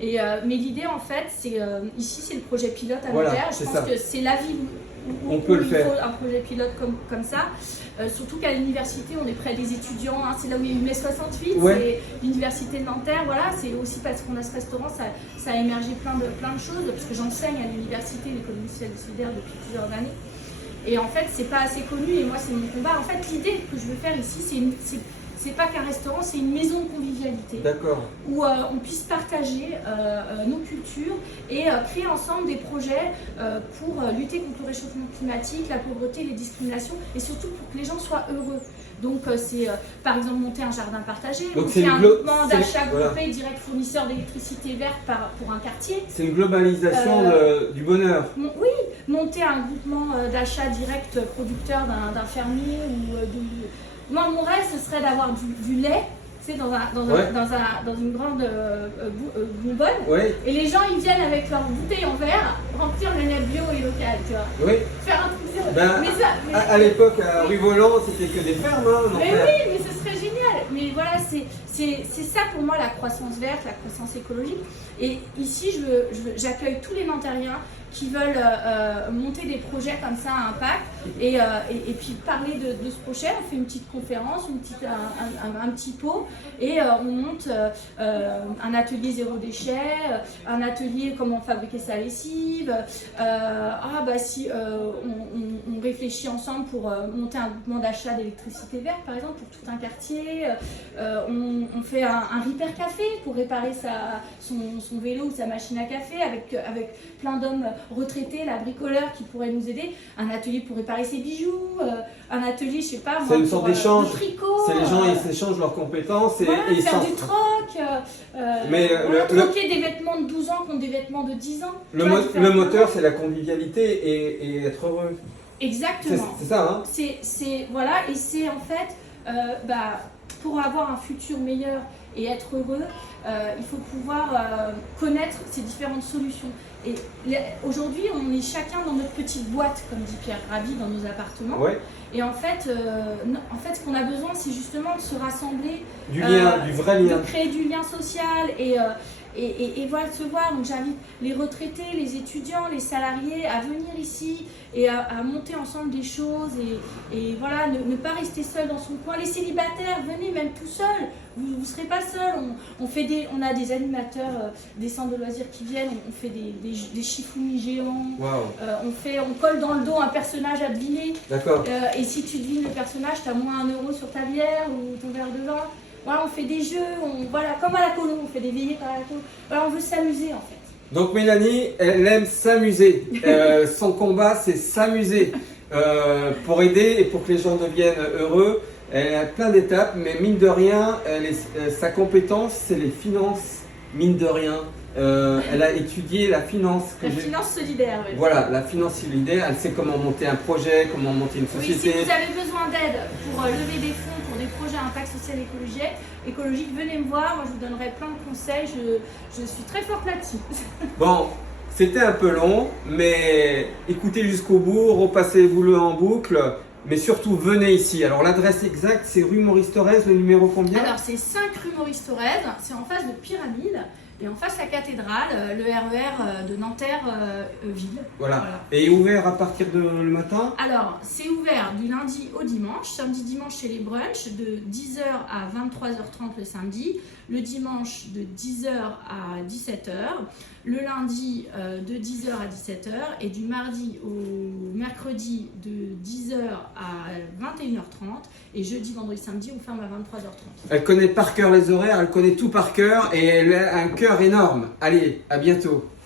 Mais l'idée en fait, c'est ici c'est le projet pilote à Voilà, Nanterre. Je c'est pense ça. que c'est la ville où On peut le il faire. faut un projet pilote comme ça. Surtout qu'à l'université, on est près des étudiants. Hein, c'est là où il y a eu mai 68, Ouais. c'est l'université de Nanterre. Voilà, c'est aussi parce qu'on a ce restaurant, ça a émergé plein de choses. Parce que j'enseigne à l'université l'économie sociale et solidaire depuis plusieurs années. Et en fait, c'est pas assez connu et moi, c'est mon combat. En fait, l'idée que je veux faire ici, c'est pas qu'un restaurant, c'est une maison de convivialité. D'accord. Où on puisse partager nos cultures et créer ensemble des projets pour lutter contre le réchauffement climatique, la pauvreté, les discriminations et surtout pour que les gens soient heureux. Donc c'est par exemple monter un jardin partagé, Donc, monter un groupement d'achat voilà. groupé direct fournisseur d'électricité verte pour un quartier. C'est une globalisation du bonheur. Oui, monter un groupement d'achat direct producteur d'un fermier ou Moi, mon rêve, ce serait d'avoir du lait, tu sais, dans une grande bonbonne. Oui. Et les gens, ils viennent avec leur bouteille en verre, remplir le lait bio et local, tu vois. Oui. Faire un truc zéro. Ben, à l'époque, à Rue Volant, c'était que des fermes. Hein, mais oui, mais ce serait génial. Mais voilà, c'est ça pour moi la croissance verte, la croissance écologique. Et ici, j'accueille tous les Nantériens qui veulent monter des projets comme ça à impact et puis parler de ce projet. On fait une petite conférence, un petit pot et on monte un atelier zéro déchet, un atelier comment fabriquer sa lessive. On réfléchit ensemble pour monter un groupement d'achat d'électricité verte par exemple pour tout un quartier. On fait un repair café pour réparer son vélo ou sa machine à café avec plein d'hommes retraités, la bricoleur qui pourrait nous aider, un atelier pour réparer ses bijoux, un atelier, je sais pas, c'est une sorte d'échange. de tricot. C'est les gens ils s'échangent leurs compétences et ils faire du troc, troquer des vêtements de 12 ans contre des vêtements de 10 ans. Le moteur, c'est la convivialité et être heureux. Exactement. C'est ça, hein. Voilà, et c'est en fait, pour avoir un futur meilleur et être heureux, il faut pouvoir connaître ces différentes solutions. Et aujourd'hui, on est chacun dans notre petite boîte, comme dit Pierre Rabhi, dans nos appartements. Ouais. Et en fait, ce qu'on a besoin, c'est justement de se rassembler, du lien, du vrai lien, de créer du lien social et voilà, de se voir. Donc j'invite les retraités, les étudiants, les salariés à venir ici et à monter ensemble des choses et voilà, ne pas rester seul dans son coin. Les célibataires, venez même tout seuls, vous ne serez pas seuls. On a des animateurs des centres de loisirs qui viennent, on fait des chiffounis géants. Wow. On colle dans le dos un personnage à deviner. D'accord. Et si tu devines le personnage, tu as moins 1 euro sur ta bière ou ton verre de vin. Voilà, on fait des jeux, comme à la colo, on fait des veillées par la colo. Voilà, on veut s'amuser en fait. Donc Mélanie, elle aime s'amuser. Son combat, c'est s'amuser pour aider et pour que les gens deviennent heureux. Elle a plein d'étapes, mais mine de rien, sa compétence, c'est les finances, mine de rien. Elle a étudié la finance. Finance solidaire, oui. Voilà, la finance solidaire, elle sait comment monter un projet, comment monter une société. Oui, si vous avez besoin d'aide pour lever des fonds pour des projets à impact social écologique, venez me voir, moi je vous donnerai plein de conseils, je suis très forte là-dessus. Bon, c'était un peu long, mais écoutez jusqu'au bout, repassez-vous-le en boucle. Mais surtout, venez ici. Alors, l'adresse exacte, c'est rue Maurice Thorez, le numéro combien? Alors, c'est 5 rue Maurice Thorez, c'est en face de Pyramide. Et en face, la cathédrale, le RER de Nanterre-Ville. Voilà. Et ouvert à partir de le matin? Alors, c'est ouvert du lundi au dimanche. Samedi, dimanche, c'est les brunchs de 10h à 23h30 le samedi. Le dimanche, de 10h à 17h. Le lundi, de 10h à 17h. Et du mardi au mercredi, de 10h à 21h30. Et jeudi, vendredi, samedi, on ferme à 23h30. Elle connaît par cœur les horaires, elle connaît tout par cœur et elle a un cœur énorme. Allez, à bientôt.